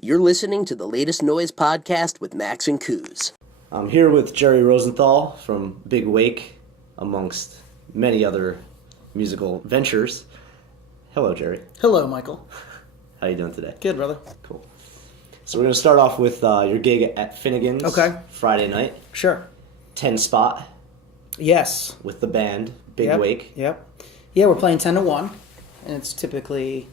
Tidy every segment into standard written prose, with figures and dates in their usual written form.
You're listening to the latest noise podcast with Max and Coos. I'm here with Gerry Rosenthal from Big Wake, amongst many other musical ventures. Hello, Gerry. Hello, Michael. How you doing today? Good, brother. Cool. So we're going to start off with your gig at Finnegan's. Okay. Friday night. Sure. 10 spot. Yes. With the band, Big Wake. Yep. Yeah, we're playing 10 to 1, and it's typically...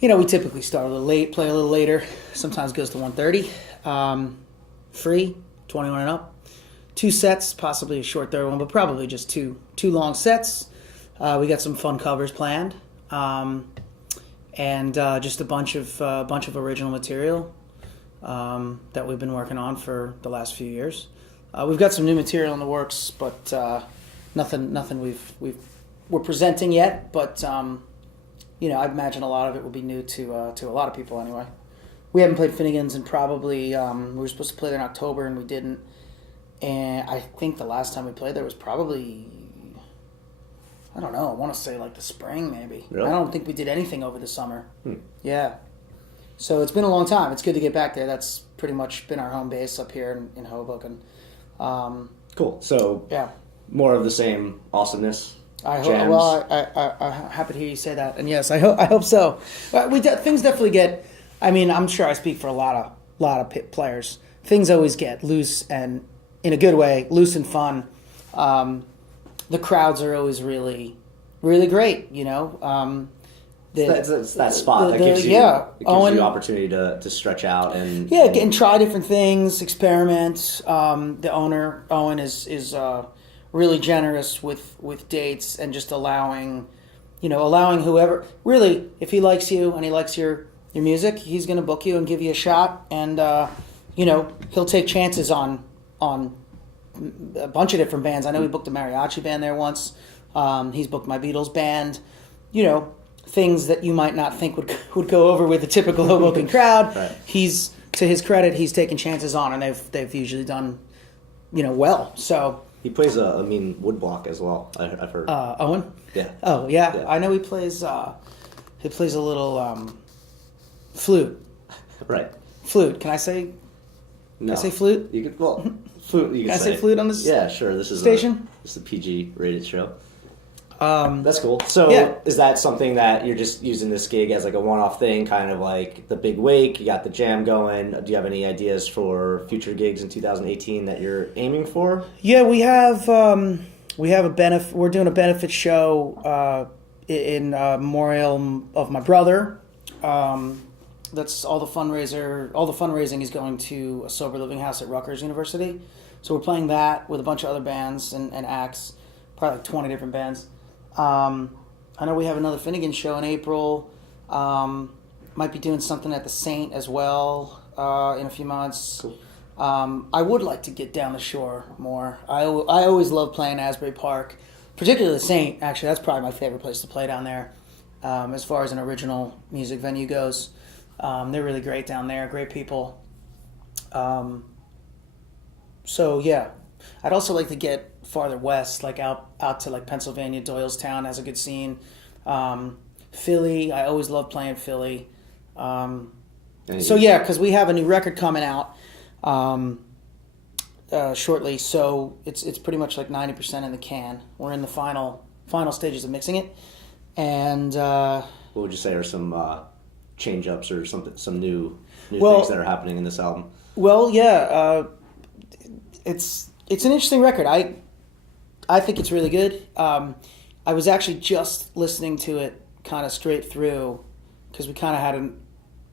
we typically start a little late, play a little later. Sometimes goes to 1:30. Free, 21 and up. 2 sets, possibly a short third one, but probably just two long sets. We got some fun covers planned, and just a bunch of original material that we've been working on for the last few years. We've got some new material in the works, but nothing we're presenting yet. But I imagine a lot of it will be new to a lot of people anyway. We haven't played Finnegan's in probably, we were supposed to play there in October and we didn't. And I think the last time we played there was probably, I don't know, I want to say like the spring maybe. Really? I don't think we did anything over the summer. Yeah. So it's been a long time. It's good to get back there. That's pretty much been our home base up here in Hoboken. Cool. So yeah, more of the same awesomeness. I hope. Jams. Well, I'm happy to hear you say that, and yes, I hope so. Things definitely get. I mean, I'm sure I speak for a lot of players. Things always get loose and in a good way, loose and fun. The crowds are always really, really great. It's that spot that gives you the opportunity to stretch out and and try different things, experiment. The owner Owen is really generous with dates and just allowing whoever, really, if he likes you and he likes your music, he's going to book you and give you a shot, and he'll take chances on a bunch of different bands. I know he booked a mariachi band there once. He's booked my Beatles band. Things that you might not think would go over with the typical Hoboken crowd. Right. He's, to his credit, he's taken chances on, and they've usually done well. So he plays a mean woodblock as well. I've heard. Owen? Yeah. Oh yeah. I know he plays a little flute. Right. Flute. Can I say? No. Can I say flute? You could. Well, flute. You Can I say say flute on this? Yeah, sure. This is station. This is a PG rated show. That's cool. So yeah. Is that something that you're just using this gig as like a one-off thing, kind of like the Big Wake? You got the jam going. Do you have any ideas for future gigs in 2018 that you're aiming for? Yeah, we have a benefit. We're doing a benefit show in memorial of my brother. That's all the fundraiser. All the fundraising is going to a sober living house at Rutgers University. So we're playing that with a bunch of other bands and acts, probably like 20 different bands. I know we have another Finnegan show in April. Might be doing something at the Saint as well in a few months. Cool. I would like to get down the shore more. I always love playing Asbury Park, particularly the Saint. Actually, that's probably my favorite place to play down there. As far as an original music venue goes, they're really great down there. Great people. So yeah, I'd also like to get farther west, like out to like Pennsylvania. Doylestown has a good scene. Philly, I always love playing Philly. So yeah, because we have a new record coming out shortly, so it's pretty much like 90% in the can. We're in the final stages of mixing it, and what would you say are some change ups or some new things that are happening in this album? Well, yeah, it's an interesting record. I think it's really good. I was actually just listening to it kind of straight through because we kind of had a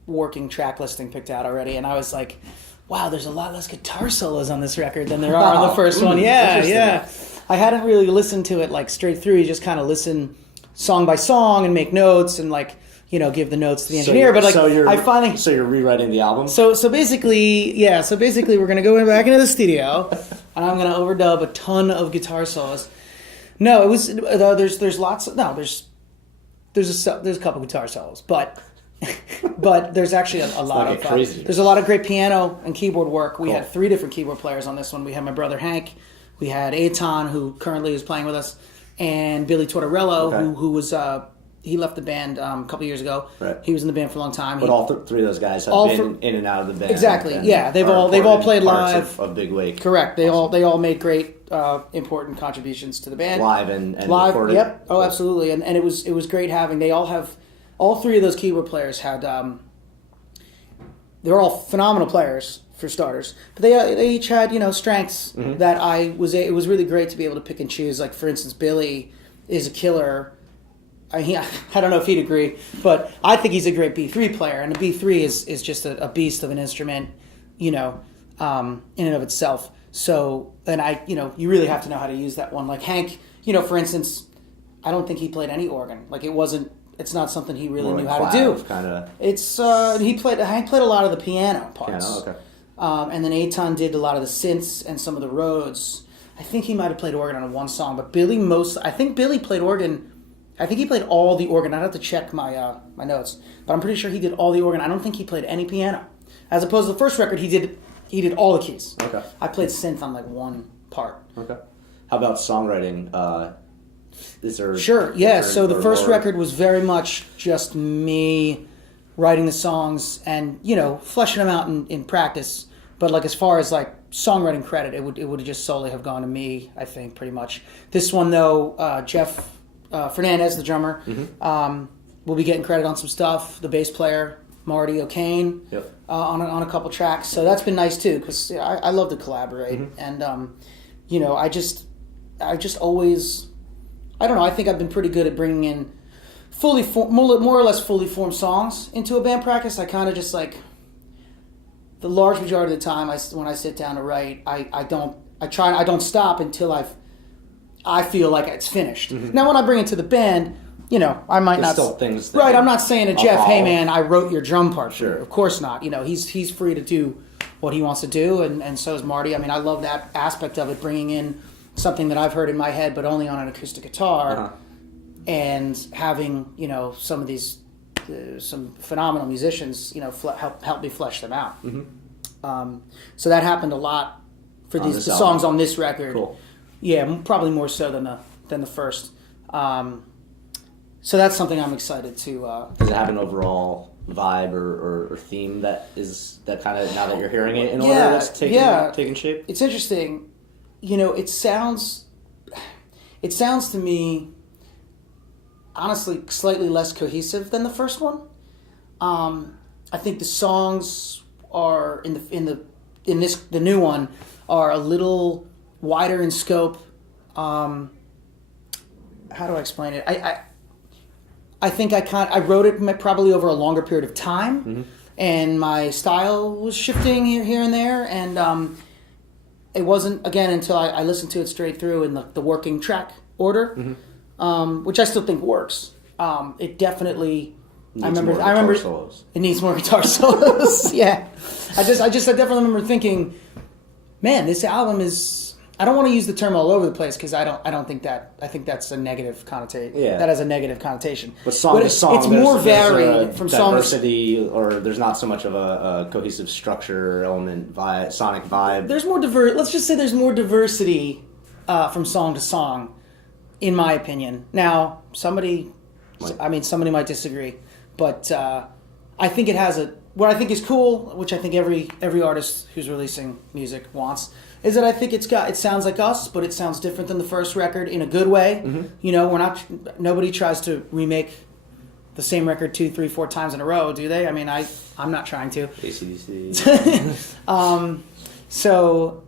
working track listing picked out already, and I was like, wow, there's a lot less guitar solos on this record than there are on the first one. Yeah. I hadn't really listened to it like straight through. You just kind of listen song by song and make notes and like, give the notes to the engineer. So you're rewriting the album? So basically we're going to go back into the studio and I'm going to overdub a ton of guitar solos. No, it was, there's lots of, no, there's a couple guitar solos, but there's actually a lot of, there's a lot of great piano and keyboard work. We had 3 different keyboard players on this one. We had my brother Hank, we had Eitan, who currently is playing with us, and Billy Tortorello, who was he left the band a couple years ago. Right. He was in the band for a long time. But all three of those guys have been in and out of the band. Exactly. And Yeah, they've all played parts live of Big Wake. Correct. They all made great important contributions to the band. Live and live. recorded. Yep. Oh, absolutely. And it was great having. They all three of those keyboard players had. They're all phenomenal players for starters, but they each had strengths that it was really great to be able to pick and choose. Like for instance, Billy is a killer. I don't know if he'd agree, but I think he's a great B3 player, and the B3 is just a beast of an instrument, in and of itself. So then you really have to know how to use that one. Like Hank, for instance, I don't think he played any organ. Like it's not something he really knew how to do. Kinda. It's Hank played a lot of the piano parts. Piano, okay. And then Eitan did a lot of the synths and some of the Rhodes. I think he might have played organ on one song, but I think Billy played organ. I think he played all the organ. I'd have to check my my notes, but I'm pretty sure he did all the organ. I don't think he played any piano. As opposed to the first record, he did all the keys. Okay. I played synth on like one part. Okay. How about songwriting? Is there Sure, yeah. So the first more... record was very much just me writing the songs and fleshing them out in practice. But like as far as like songwriting credit, it would just solely have gone to me. I think pretty much. This one though, Jeff Fernandez, the drummer, will be getting credit on some stuff. The bass player Marty O'Kane, yep. on a couple tracks. So that's been nice too because I love to collaborate and I just always. I don't know. I think I've been pretty good at bringing in more or less fully formed songs into a band practice. I kind of just like the large majority of the time. When I sit down to write, I don't stop until I feel like it's finished. Mm-hmm. Now, when I bring it to the band, I might There's not. Still things right. I'm not saying to Jeff, "Hey man, I wrote your drum part." Sure. Of course not. He's free to do what he wants to do, and so is Marty. I mean, I love that aspect of it, bringing in something that I've heard in my head, but only on an acoustic guitar, and having some of these some phenomenal musicians help me flesh them out. Mm-hmm. So that happened a lot for the songs on this record. Cool. Yeah, probably more so than the first. So that's something I'm excited to. Does it have an overall vibe or theme that kind of now that you're hearing it in order that's taking shape? It's interesting. It sounds to me, honestly, slightly less cohesive than the first one. I think the songs are the new one are a little wider in scope. How do I explain it? I think I wrote it probably over a longer period of time, and my style was shifting here and there, and. It wasn't, again, until I listened to it straight through in the working track order, which I still think works. It definitely... I remember solos. It needs more guitar solos. Yeah. I definitely remember thinking, man, this album is... I don't want to use the term all over the place because I don't think that... I think that's a negative connotation. Yeah. That has a negative connotation. But song to song, it's more varied from diversity, or there's not so much of a cohesive structure element, sonic vibe. There's more Let's just say there's more diversity from song to song, in my opinion. Now, somebody might disagree, but I think it has what I think is cool, which I think every artist who's releasing music wants, is that I think it sounds like us, but it sounds different than the first record in a good way. Mm-hmm. Nobody tries to remake the same record 2, 3, 4 times in a row, do they? I mean, I'm not trying to. AC/DC. So,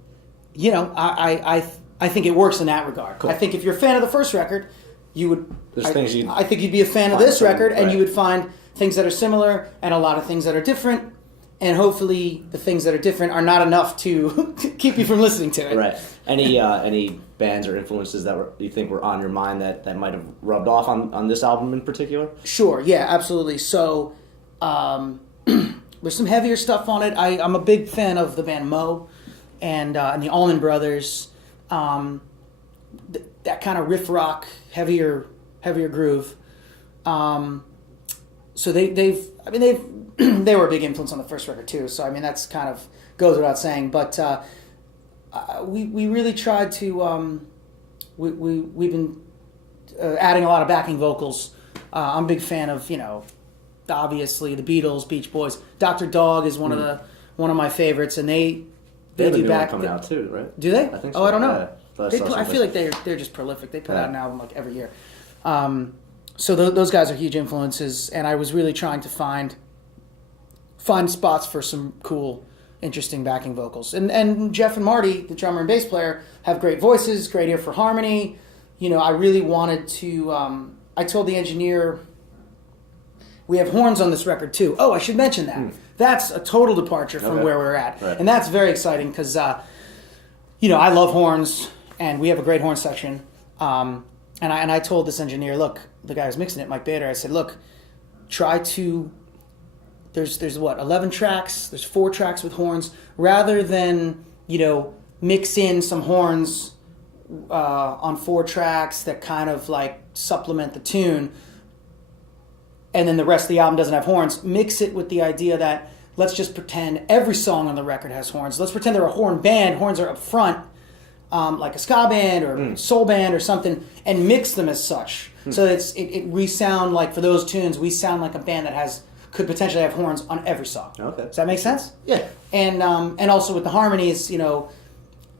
I think it works in that regard. Cool. I think if you're a fan of the first record, you would. I think you'd be a fan of this record, and you would find things that are similar and a lot of things that are different. And hopefully the things that are different are not enough to keep you from listening to it. Right. Any bands or influences that you think were on your mind that might have rubbed off on this album in particular? Sure. Yeah, absolutely. So there's some heavier stuff on it. I'm a big fan of the band Mo and the Allman Brothers. That kind of riff rock, heavier groove. So they were a big influence on the first record too. So I mean that's kind of goes without saying. But we really tried to we've been adding a lot of backing vocals I'm a big fan of, obviously the Beatles, Beach Boys. Dr. Dog is one of my favorites, and they have a do new back one coming out too, right? Do they? I think so. Oh, I don't know. Yeah. I feel like they're just prolific. They put out an album like every year. So those guys are huge influences, and I was really trying to find spots for some cool, interesting backing vocals. And Jeff and Marty, the drummer and bass player, have great voices, great ear for harmony. I really wanted to. I told the engineer, we have horns on this record too. Oh, I should mention that. That's a total departure from where we're at, and that's very exciting because I love horns, and we have a great horn section. And I told this engineer, look, the guy who's mixing it, Mike Bader, I said, look, try to. There's 11 tracks. There's 4 tracks with horns. Rather than mix in some horns on 4 tracks that kind of like supplement the tune, and then the rest of the album doesn't have horns. Mix it with the idea that let's just pretend every song on the record has horns. Let's pretend they're a horn band. Horns are up front, like a ska band or soul band or something, and mix them as such. So it resound like, for those tunes, we sound like a band that could potentially have horns on every song. Okay. Does that make sense? Yeah. And also with the harmonies,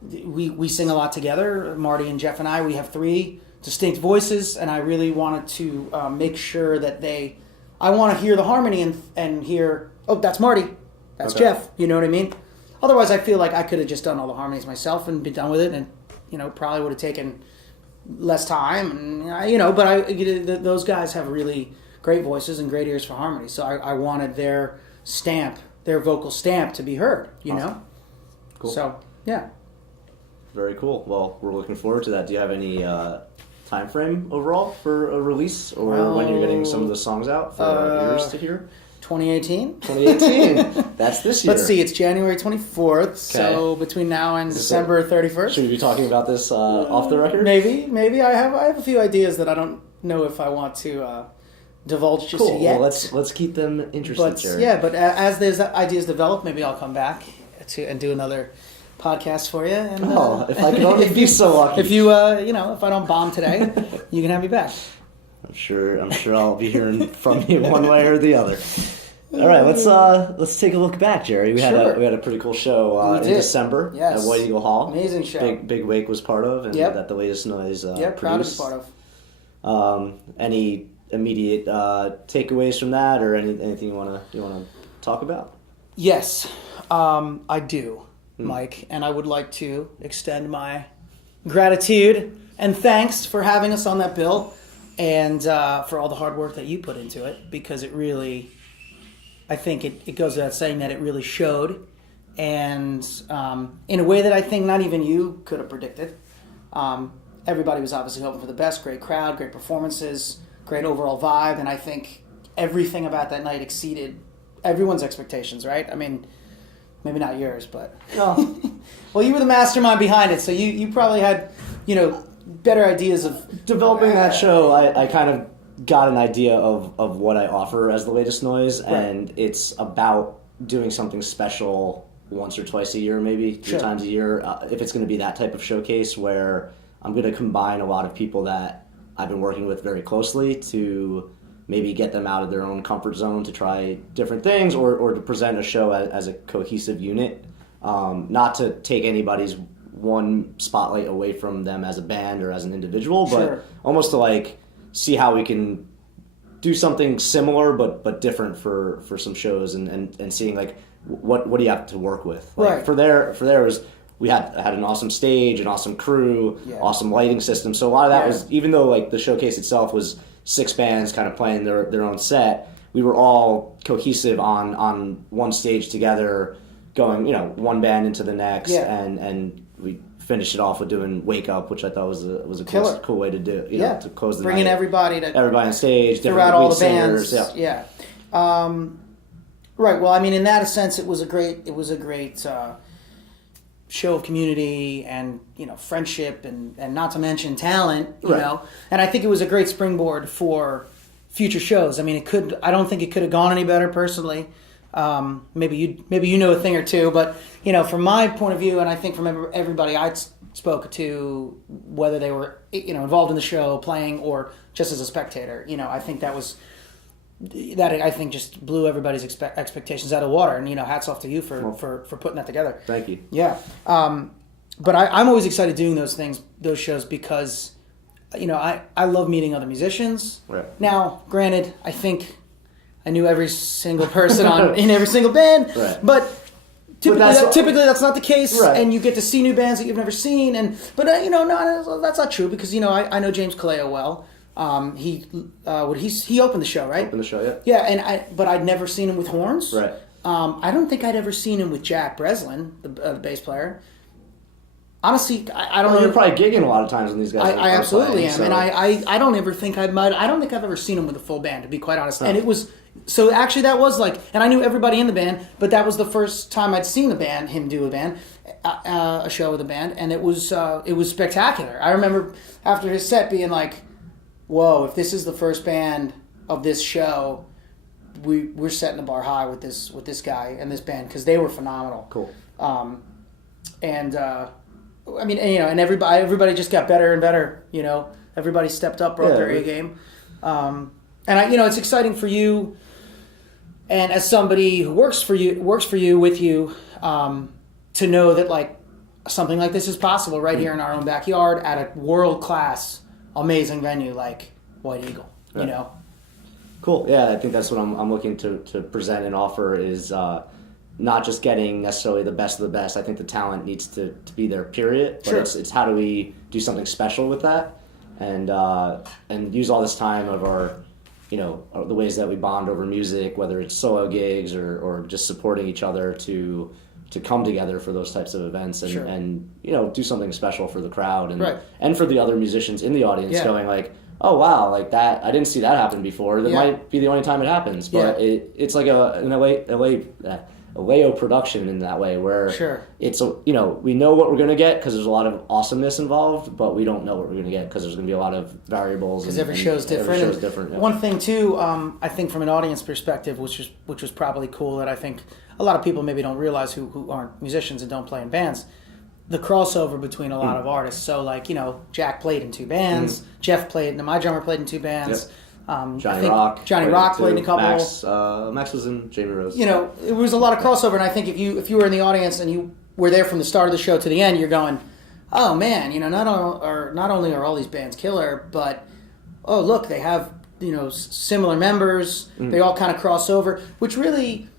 we sing a lot together. Marty and Jeff and I, we have 3 distinct voices, and I really wanted to make sure that I want to hear the harmony and hear, oh, that's Marty, that's Jeff. You know what I mean? Otherwise, I feel like I could have just done all the harmonies myself and been done with it, and probably would have taken less time. And but those guys have really great voices and great ears for harmony. So I wanted their vocal stamp to be heard. Awesome. Cool. So yeah. Very cool. Well, we're looking forward to that. Do you have any time frame overall for a release, or when you're getting some of the songs out for our ears to hear? 2018. 2018. That's this year. Let's see. It's January 24th. Okay. So between now and December 31st. Should we be talking about this off the record? Maybe. I have a few ideas that I don't know if I want to divulge just yet. Well, let's keep them interested, Gerry. Yeah, but as those ideas develop, maybe I'll come back and do another podcast for you. And, if I could only be so lucky. If you, if I don't bomb today, you can have me back. I'm sure I'll be hearing from you one way or the other. All right, let's take a look back, Gerry. We had a pretty cool show in December at White Eagle Hall. Amazing show. Big Wake was part of, and that the Latest Noise proud to be part of. Any immediate takeaways from that, or anything you wanna talk about? Yes, I do, Mike, and I would like to extend my gratitude and thanks for having us on that bill, and for all the hard work that you put into it, because it really, I think it goes without saying that it really showed, and in a way that I think not even you could have predicted. Everybody was obviously hoping for the best. Great crowd, great performances, great overall vibe, and I think everything about that night exceeded everyone's expectations, right? I mean, maybe not yours, but well, you were the mastermind behind it, so you probably had better ideas of developing that show. I kind of got an idea of what I offer as the Latest Noise, and it's about doing something special once or twice a year, maybe 3 times a year. If it's going to be that type of showcase where I'm going to combine a lot of people that I've been working with very closely to maybe get them out of their own comfort zone to try different things, or to present a show as a cohesive unit. Not to take anybody's one spotlight away from them as a band or as an individual, but almost to see how we can do something similar but different for some shows, and seeing what do you have to work with. For there was, we had an awesome stage, an awesome crew, awesome lighting system. So a lot of that was, even though the showcase itself was 6 bands kind of playing their own set, we were all cohesive on one stage together, going one band into the next, and we finished it off with doing Wake Up, which I thought was a cool way to do, to close the bringing night. everybody on stage, throughout all the singers, bands. Right. Well, I mean, in that sense, it was a great show of community and friendship and not to mention talent. You know, and I think it was a great springboard for future shows. I mean, I don't think it could have gone any better personally. Maybe you know a thing or two, but from my point of view, and I think from everybody I spoke to, whether they were involved in the show, playing, or just as a spectator, I think that I think just blew everybody's expectations out of water, and hats off to you for putting that together. Thank you. Yeah, but I'm always excited doing those shows because I love meeting other musicians. Right. Now, granted, I think I knew every single person in every single band, right. But typically that's not the case, right. And you get to see new bands that you've never seen, but that's not true because I know James Kaleo well. He opened the show, right? Opened the show, yeah. Yeah, but I'd never seen him with horns. Right. I don't think I'd ever seen him with Jack Breslin, the bass player. Honestly, I don't know. You're probably gigging a lot of times when these guys. I absolutely playing, am, so. and I don't ever think I don't think I've ever seen him with a full band, to be quite honest. And it was so actually that was and I knew everybody in the band, but that was the first time I'd seen him do a show with a band, and it was spectacular. I remember after his set being like, "Whoa! If this is the first band of this show, we're setting the bar high with this guy and this band because they were phenomenal." Cool. I mean, and everybody just got better and better. Everybody stepped up, brought their A game, and it's exciting for you, and as somebody who works for you with you, to know that something like this is possible right here in our own backyard at a world class, amazing venue like White Eagle. Right. Cool. Yeah, I think that's what I'm looking to present and offer is. Not just getting necessarily the best of the best. I think the talent needs to be there, period. But sure. It's how do we do something special with that, and use all this time of our, the ways that we bond over music, whether it's solo gigs or just supporting each other to come together for those types of events and, sure. and do something special for the crowd and right. and for the other musicians in the audience going like, oh wow, like that, I didn't see that happen before. That might be the only time it happens, but it's like a Leo production in that way where sure. It's we know what we're going to get because there's a lot of awesomeness involved, but we don't know what we're going to get because there's going to be a lot of variables because every show's different. Every show's different. Yeah. One thing too, I think from an audience perspective, which was probably cool, that I think a lot of people maybe don't realize who aren't musicians and don't play in bands, the crossover between a lot of artists. So Jack played in two bands, Jeff played, and my drummer played in two bands. Yep. Johnny Rock played in a couple. Max was in Jamie Rose. It was a lot of crossover, and I think if you were in the audience and you were there from the start of the show to the end, you're going, oh man, not only are all these bands killer, but oh look, they have similar members. They all kind of cross over, which really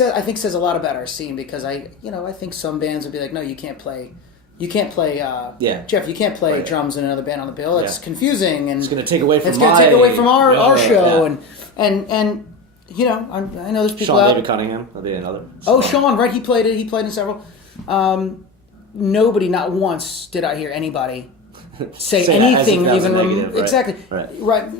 I think says a lot about our scene because I think some bands would be like, no, you can't play. Jeff, you can't play drums in another band on the bill. It's confusing, and it's going to take away from our show, and I know there's people Sean David Cunningham, that'll be another. Oh, Sean, right? He played in several. Nobody, not once, did I hear anybody say anything even negative, right? Exactly. Right.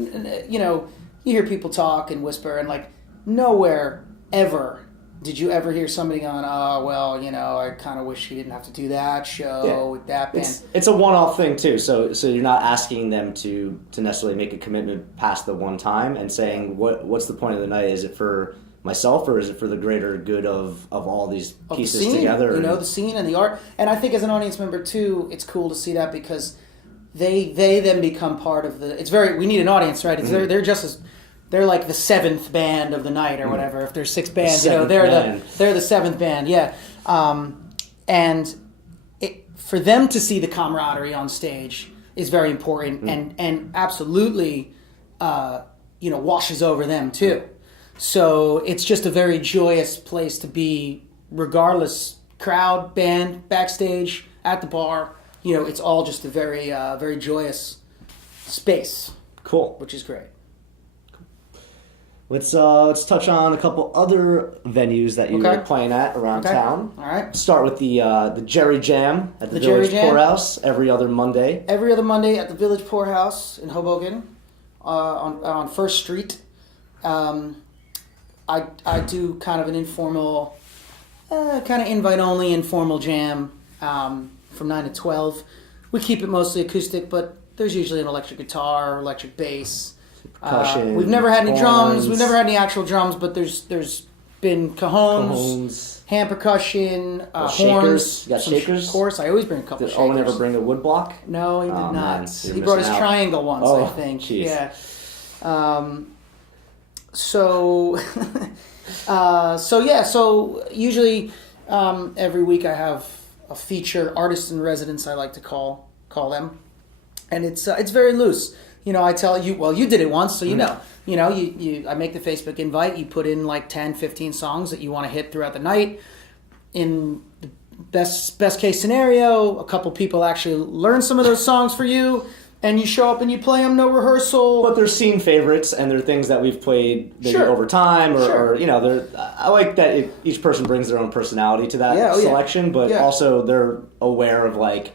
You hear people talk and whisper, and nowhere ever. Did you ever hear somebody going, oh, well, I kind of wish he didn't have to do that show with that band? It's a one-off thing, too. So you're not asking them to necessarily make a commitment past the one time and saying, what's the point of the night? Is it for myself or is it for the greater good of all these pieces the scene, together? The scene and the art. And I think as an audience member, too, it's cool to see that because they then become part of the... we need an audience, right? They're just as... They're like the seventh band of the night or whatever. If there's six bands, they're the seventh band, yeah. And for them to see the camaraderie on stage is very important and absolutely, washes over them too. So it's just a very joyous place to be, regardless, crowd, band, backstage, at the bar. It's all just a very, very joyous space. Cool. Which is great. Let's touch on a couple other venues that you're playing at around town. All right. Start with the Gerry Jam at the Village Poorhouse every other Monday. Every other Monday at the Village Poorhouse in Hoboken, on First Street. I do kind of an informal, kind of invite-only informal jam from 9 to 12. We keep it mostly acoustic, but there's usually an electric guitar, electric bass. Percussion, we've never had any horns. drums. We've never had any actual drums, but there's been cajones, hand percussion, horns. You got shakers? Of course, I always bring a couple shakers. Owen ever bring a wood block? No, he did not. Man, He brought his triangle once, I think. Geez. Yeah. So usually every week I have a feature artist in residence, I like to call them, and it's very loose. I tell you, well, you did it once, so you know. I make the Facebook invite. You put in like 10, 15 songs that you want to hit throughout the night. In the best case scenario, a couple people actually learn some of those songs for you, and you show up and you play them, no rehearsal. But they're scene favorites, and they're things that we've played maybe over time, or I like that each person brings their own personality to that selection, but also they're aware of like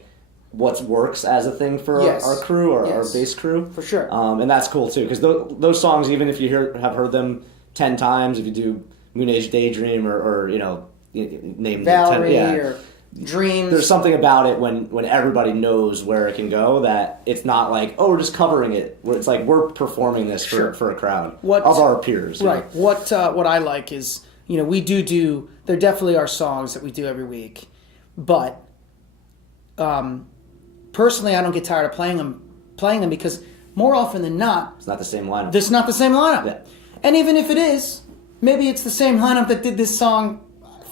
what works as a thing for our crew or our bass crew. For sure. And that's cool too, because those songs, even if you have heard them 10 times, if you do Moon Age Daydream or name Valerie or Dreams. There's something about it when everybody knows where it can go, that it's not like, oh, we're just covering it. It's like we're performing this for a crowd of our peers. Right. What I like is, we do there definitely are songs that we do every week, but personally, I don't get tired of playing them because more often than not, it's not the same lineup. It's not the same lineup. Yeah. And even if it is, maybe it's the same lineup that did this song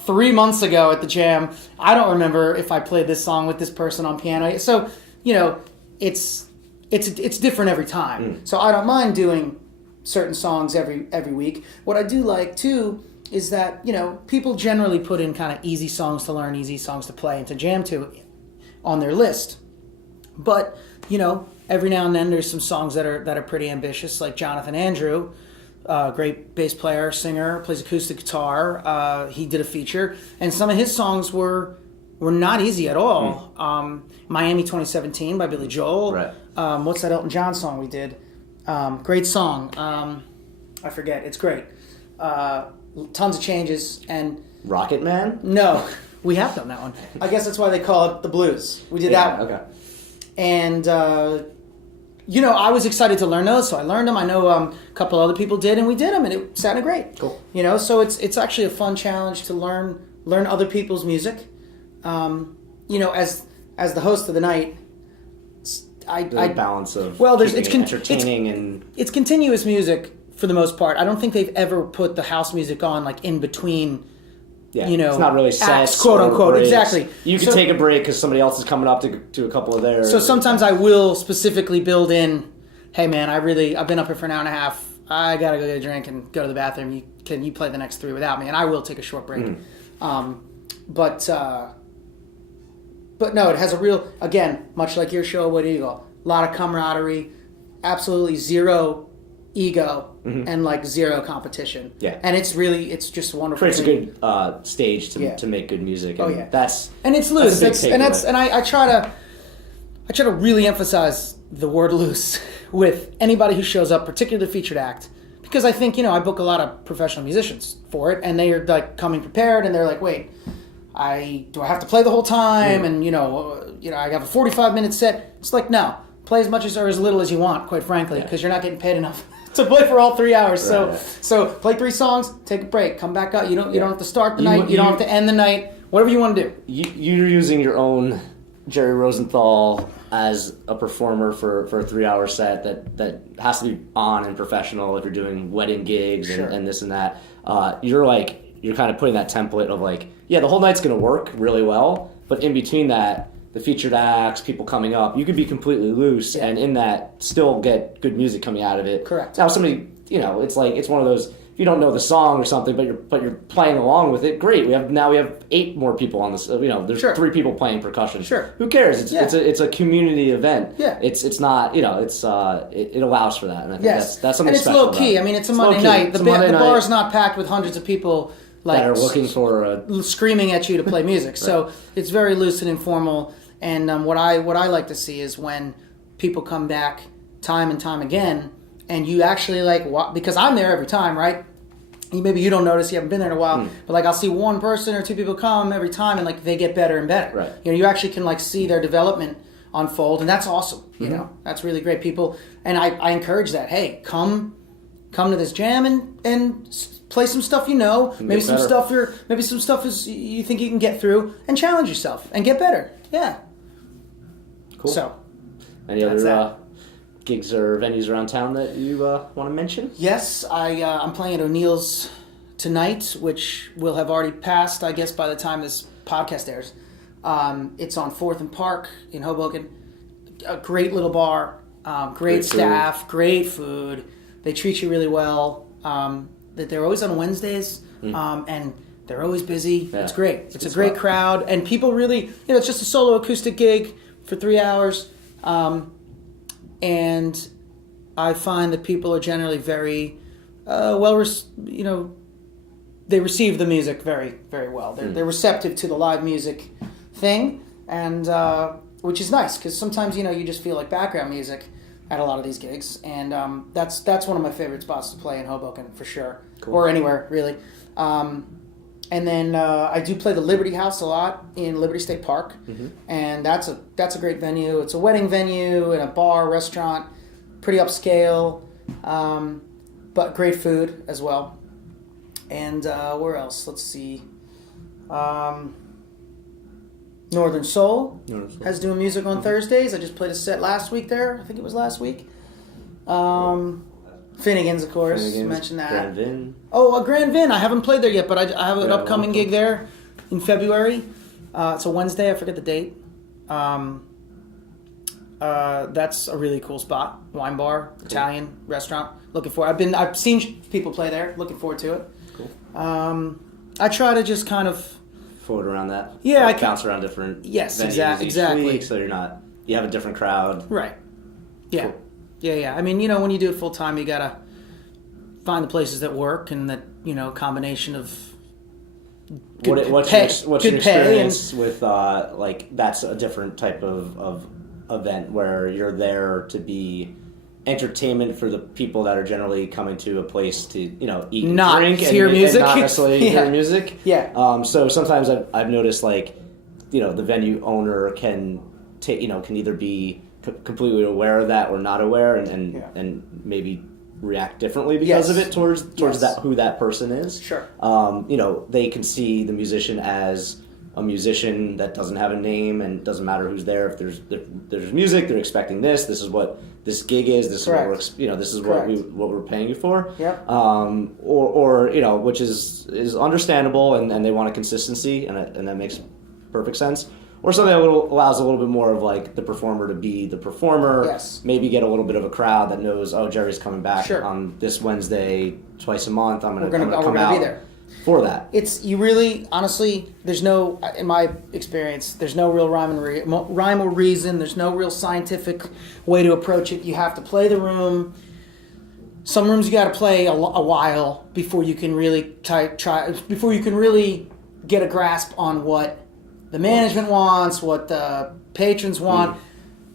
3 months ago at the jam. I don't remember if I played this song with this person on piano. So, it's different every time. So I don't mind doing certain songs every week. What I do like too is that, people generally put in kind of easy songs to learn, easy songs to play and to jam to on their list. But, every now and then there's some songs that are pretty ambitious, like Jonathan Andrew, great bass player, singer, plays acoustic guitar. He did a feature, and some of his songs were not easy at all. Miami 2017 by Billy Joel. Right. What's that Elton John song we did? Great song. I forget. It's great. Tons of changes. And Rocket Man? No, we have done that one. I guess that's why they call it the blues. We did that one. Okay. And, I was excited to learn those, so I learned them. I know a couple other people did, and we did them, and it sounded great. Cool. So it's actually a fun challenge to learn other people's music. As the host of the night, The balance of entertaining it's continuous music for the most part. I don't think they've ever put the house music on like in between. Yeah, it's not really sets, quote unquote. Breaks. Exactly. You can take a break because somebody else is coming up to a couple of theirs. So sometimes I will specifically build in, hey man, I've been up here for an hour and a half. I gotta go get a drink and go to the bathroom. Can you play the next 3 without me? And I will take a short break. But no, it has a real, again, much like your show, What Eagle, a lot of camaraderie, absolutely zero ego, and like zero competition. Yeah. And it's just wonderful. Creates a good stage to make good music. And and it's loose. And I try to really emphasize the word loose with anybody who shows up, particularly the featured act, because I think, I book a lot of professional musicians for it, and they are like coming prepared, and they're like, wait, do I have to play the whole time? And I have a 45-minute set. It's like, no, play as much or as little as you want, quite frankly, because you're not getting paid enough to play for all 3 hours. So play 3 songs, take a break, come back up. You don't have to start the night. You don't have to end the night. Whatever you want to do. You're using your own Gerry Rosenthal as a performer for a 3-hour set that has to be on and professional if you're doing wedding gigs and this and that. You're kind of putting that template of like, the whole night's going to work really well, but in between that, the featured acts, people coming up, you could be completely loose and in that still get good music coming out of it. Correct. Now somebody, it's like, it's one of those, if you don't know the song or something, but you're playing along with it, great. We have 8 more people on this, there's 3 people playing percussion. Sure. Who cares? It's a community event. Yeah. It's not, it allows for that. And I think that's something and it's special. Low key. I mean, it's a Monday night. The bar is not packed with hundreds of people that are looking for screaming at you to play music. So it's very loose and informal. And what I like to see is when people come back time and time again, and you actually because I'm there every time, right? Maybe you don't notice, you haven't been there in a while, but like I'll see 1 person or 2 people come every time, and like they get better and better. Right. You actually can like see their development unfold, and that's awesome. That's really great. People, and I encourage that. Hey, come come to this jam and play some stuff maybe some stuff is you think you can get through, and challenge yourself and get better. Yeah. Cool. So, any other gigs or venues around town that you want to mention? Yes, I'm playing at O'Neill's tonight, which will have already passed, I guess, by the time this podcast airs. It's on 4th and Park in Hoboken. A great little bar, great staff, great food. They treat you really well. That they're always on Wednesdays, and they're always busy. Yeah. It's great. It's a great crowd, and people really, it's just a solo acoustic gig for 3 hours. And I find that people are generally very they receive the music very, very well. They're receptive to the live music thing, and which is nice, because sometimes you just feel like background music at a lot of these gigs, and that's one of my favorite spots to play in Hoboken for sure, or anywhere really. And then I do play the Liberty House a lot in Liberty State Park, and that's a great venue. It's a wedding venue and a bar, restaurant, pretty upscale, but great food as well. And where else? Let's see. Northern Soul has doing music on Thursdays. I just played a set last week there. I think it was last week. Finnegan's, of course. Mentioned that. Grand Vin. Oh, Grand Vin. I haven't played there yet, but I have an upcoming gig there in February. It's a Wednesday. I forget the date. That's a really cool spot. Wine bar, Italian restaurant. Looking for. I've seen people play there. Looking forward to it. Cool. I try to just kind of float around that. Yeah, I bounce around different. Yes, venues exactly. Each week, so you have a different crowd. Right. Yeah. Cool. Yeah. I mean, when you do it full time, you gotta find the places that work, and that combination of what's your experience with that's a different type of event where you're there to be entertainment for the people that are generally coming to a place to eat and drink hear music, and not necessarily hear music. Yeah. So sometimes I've noticed the venue owner can can either be completely aware of that or not aware, and maybe react differently because of it towards that who that person is. Sure. They can see the musician as a musician that doesn't have a name, and it doesn't matter who's there. If there's music, they're expecting this. This is what this gig is. This Correct. is what this is what we're paying you for. Yep. Or which is understandable, and they want a consistency, and that makes perfect sense. Or something that allows a little bit more of the performer to be the performer. Yes. Maybe get a little bit of a crowd that knows, Jerry's coming back on this Wednesday twice a month. I'm gonna come out be there for that. It's you really honestly. There's no, in my experience, there's no real rhyme or reason. There's no real scientific way to approach it. You have to play the room. Some rooms you got to play a while before you can really before you can really get a grasp on what the management wants, what the patrons want.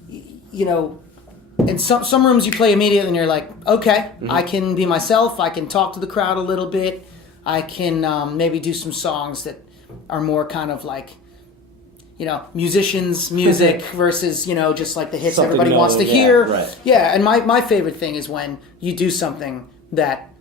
And some rooms you play immediately and you're like, okay, I can be myself. I can talk to the crowd a little bit. I can maybe do some songs that are more kind of musicians' music versus, just like the hits something everybody wants to hear. Right. Yeah, and my favorite thing is when you do something that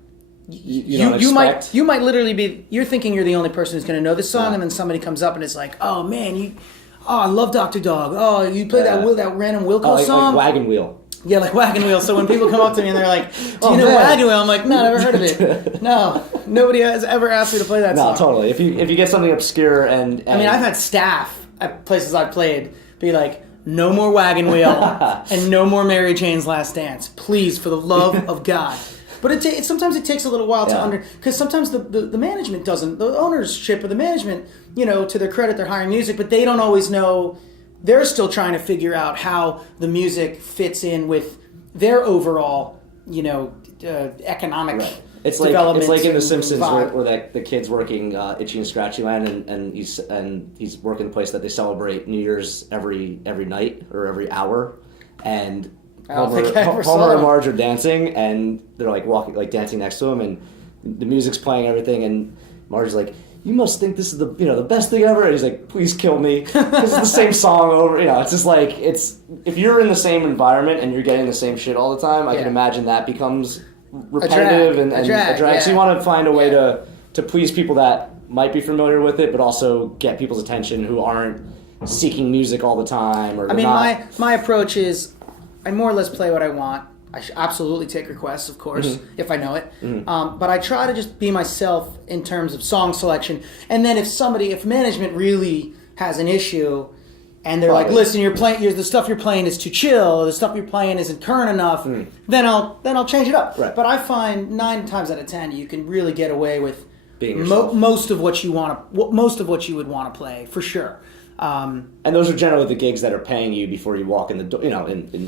you might literally be, you're thinking you're the only person who's going to know this song, and then somebody comes up and is like, oh man, I love Dr. Dog. Oh, you play that random Wilco song? Like Wagon Wheel. Yeah, like Wagon Wheel. So when people come up to me and they're like, do you know Wagon Wheel? I'm like, no, never heard of it. No, nobody has ever asked me to play that song. No, totally. If you get something obscure and I mean, I've had staff at places I've played be like, no more Wagon Wheel and no more Mary Jane's Last Dance. Please, for the love of God. But sometimes it takes a little while to because sometimes the management doesn't, the ownership or the management, to their credit, they're hiring music, but they don't always know. They're still trying to figure out how the music fits in with their overall, economic development. It's like in The Simpsons where the kid's working Itchy and Scratchy Land, and he's working the place that they celebrate New Year's every night or every hour, and Homer and Marge are dancing, and they're dancing next to him, and the music's playing, everything, and Marge's like, you must think this is the best thing ever. And he's like, please kill me. This is the same song over. It's just if you're in the same environment and you're getting the same shit all the time, I can imagine that becomes repetitive and a drag. Yeah. So you want to find a way to please people that might be familiar with it, but also get people's attention who aren't seeking music all the time. Or my approach is I more or less play what I want. I absolutely take requests, of course, if I know it. But I try to just be myself in terms of song selection. And then if management really has an issue and they're like, listen, the stuff you're playing is too chill, or the stuff you're playing isn't current enough, then I'll change it up. Right. But I find 9 times out of 10 you can really get away with being yourself. most of what you would want to play, for sure. And those are generally the gigs that are paying you before you walk in the door,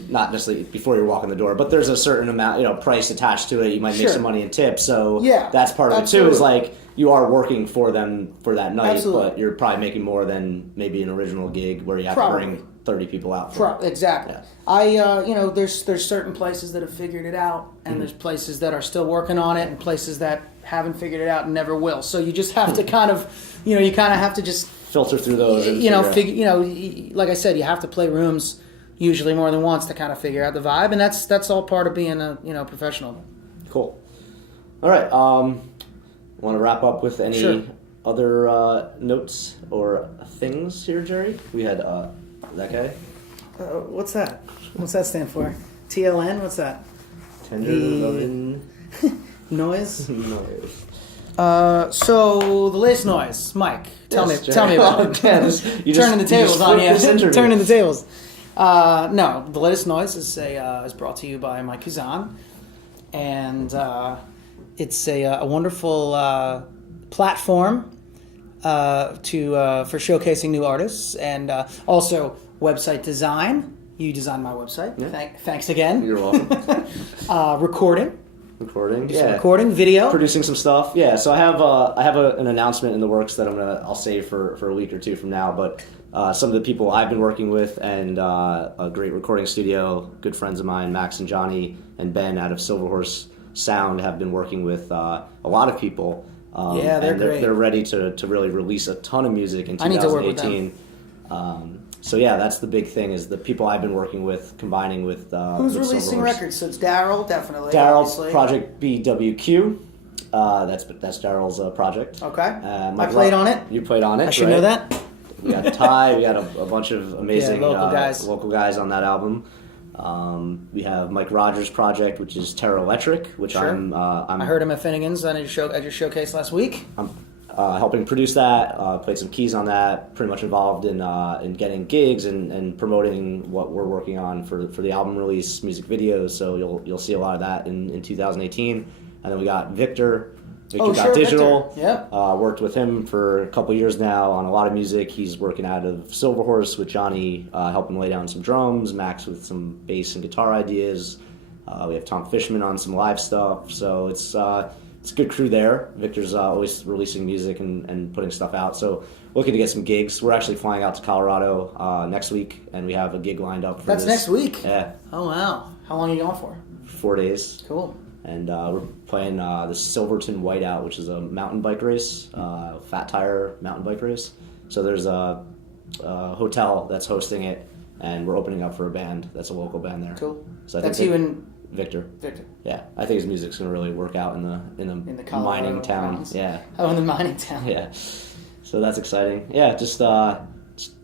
not necessarily before you walk in the door, but there's a certain amount, price attached to it. You might make some money in tips. So that's part of it too, is like you are working for them for that night, but you're probably making more than maybe an original gig where you have to bring 30 people out. Exactly. Yeah. There's certain places that have figured it out, and there's places that are still working on it, and places that haven't figured it out and never will. So you just have to kind of have to just filter through those. Like I said, you have to play rooms usually more than once to kind of figure out the vibe, and that's all part of being a professional. Cool. All right. Want to wrap up with any other notes or things here, Gerry? We had that guy. What's that? What's that stand for? TLN? What's that? Tender loving noise. Noise. So the latest noise, Mike. Tell me about it. Turning the tables on you. Turning the tables. No, the latest noise is brought to you by Mike Kuzan, and it's a wonderful platform for showcasing new artists, and also website design. You designed my website. Yeah. Thanks again. You're welcome. Recording, video, producing some stuff. Yeah, so I have an announcement in the works that I'll save for a week or two from now. But some of the people I've been working with, and a great recording studio, good friends of mine, Max and Johnny and Ben out of Silverhorse Sound, have been working with a lot of people. They're great. They're ready to really release a ton of music in 2018. I need to work with them. So yeah, that's the big thing, is the people I've been working with combining with who's releasing records. So it's Daryl, definitely. Daryl, Project BWQ. That's Daryl's project. Okay. I played on it. You played on it. I should know that. We got Ty. We got a bunch of amazing local guys on that album. We have Mike Rogers' project, which is Terra Electric, which I heard him at Finnegan's at your showcase last week. I'm helping produce that, played some keys on that, pretty much involved in getting gigs and promoting what we're working on for the album release, music videos, so you'll see a lot of that in 2018. And then we got Victor got Digital. Victor. Yep. Worked with him for a couple years now on a lot of music. He's working out of Silverhorse with Johnny, helping lay down some drums, Max with some bass and guitar ideas. We have Tom Fishman on some live stuff, so it's a good crew there. Victor's always releasing music and putting stuff out, so looking to get some gigs. We're actually flying out to Colorado next week, and we have a gig lined up for That's next week? Yeah. Oh, wow. How long are you going for? 4 days. Cool. And we're playing the Silverton Whiteout, which is a mountain bike race, fat tire mountain bike race. So there's a hotel that's hosting it, and we're opening up for a band that's a local band there. Cool. So that's you and Victor. Victor. Yeah, I think his music's gonna really work out in the mining town. Mountains. Yeah. Oh, in the mining town. Yeah. So that's exciting. Yeah, just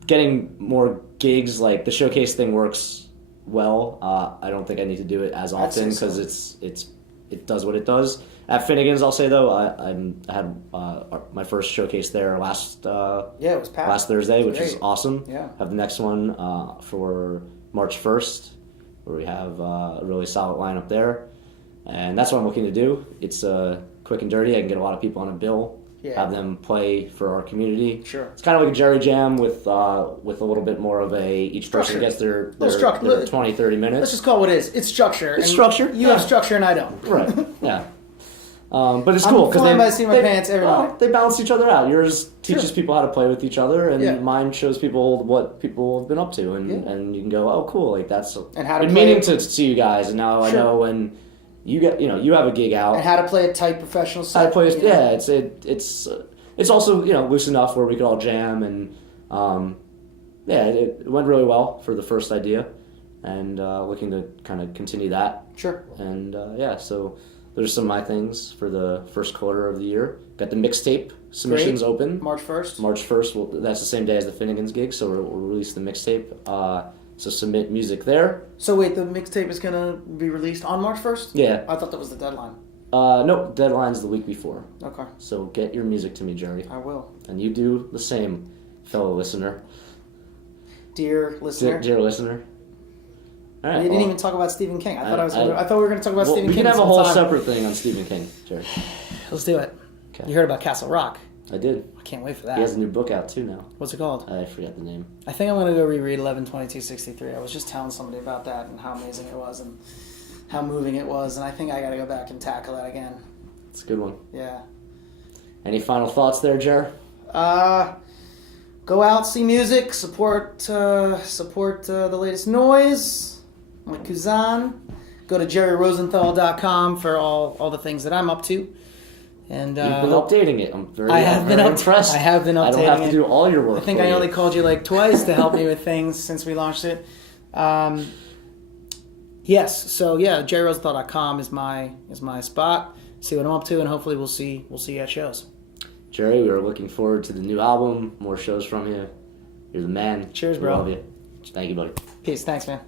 getting more gigs. Like the showcase thing works well. I don't think I need to do it as often because it does what it does. At Finnegan's, I'll say though, I had my first showcase there last it was packed. last Thursday, which is awesome. Yeah. Have the next one for March 1st, where we have a really solid lineup there, and that's what I'm looking to do. It's quick and dirty. I can get a lot of people on a bill. Yeah. Have them play for our community. Sure. It's kind of like a Jerry Jam with a little bit more of each person gets their 20, 30 minutes. Let's just call it what it is. It's structure. It's structure. You have structure and I don't. Right. Yeah. But it's cool because by seeing my pants every night. They balance each other out. Yours teaches people how to play with each other, and mine shows people what people have been up to, and you can go, oh, cool, like that's. And how to been meaning to see you guys, and now I know when. You have a gig out. And how to play a tight professional set. It's also loose enough where we could all jam, and it went really well for the first idea, and looking to kind of continue that. Sure. And so There's some of my things for the first quarter of the year. Got the mixtape submissions open. March 1st. March 1st. That's the same day as the Finnegan's gig, so we'll release the mixtape. So submit music there. So wait, the mixtape is going to be released on March 1st? Yeah. I thought that was the deadline. No, deadline's the week before. Okay. So get your music to me, Jerry. I will. And you do the same, fellow listener. Dear listener. Dear listener. All right, we didn't even talk about Stephen King. I thought we were going to talk about well, Stephen King. We can have a whole time. separate thing on Stephen King, Jerry. Let's do it. Okay. You heard about Castle Rock. I did. I can't wait for that. He has a new book out too now. What's it called? I forgot the name. I think I'm going to go reread 11/22/63. I was just telling somebody about that and how amazing it was and how moving it was, and I think I got to go back and tackle that again. It's a good one. Yeah. Any final thoughts there, Jer? Go out, see music, support the latest noise, my Kuzan. Go to GerryRosenthal.com for all the things that I'm up to. And You've been updating it. I'm very impressed. I have been updating it. I don't have to do all your work. I think I only called you like twice to help me with things since we launched it. Yes, so yeah, GerryRosenthal.com is my spot. See what I'm up to, and hopefully we'll see you at shows. Jerry, we are looking forward to the new album, more shows from you. You're the man. Cheers, We bro. love you. Thank you, buddy. Peace. Thanks, man.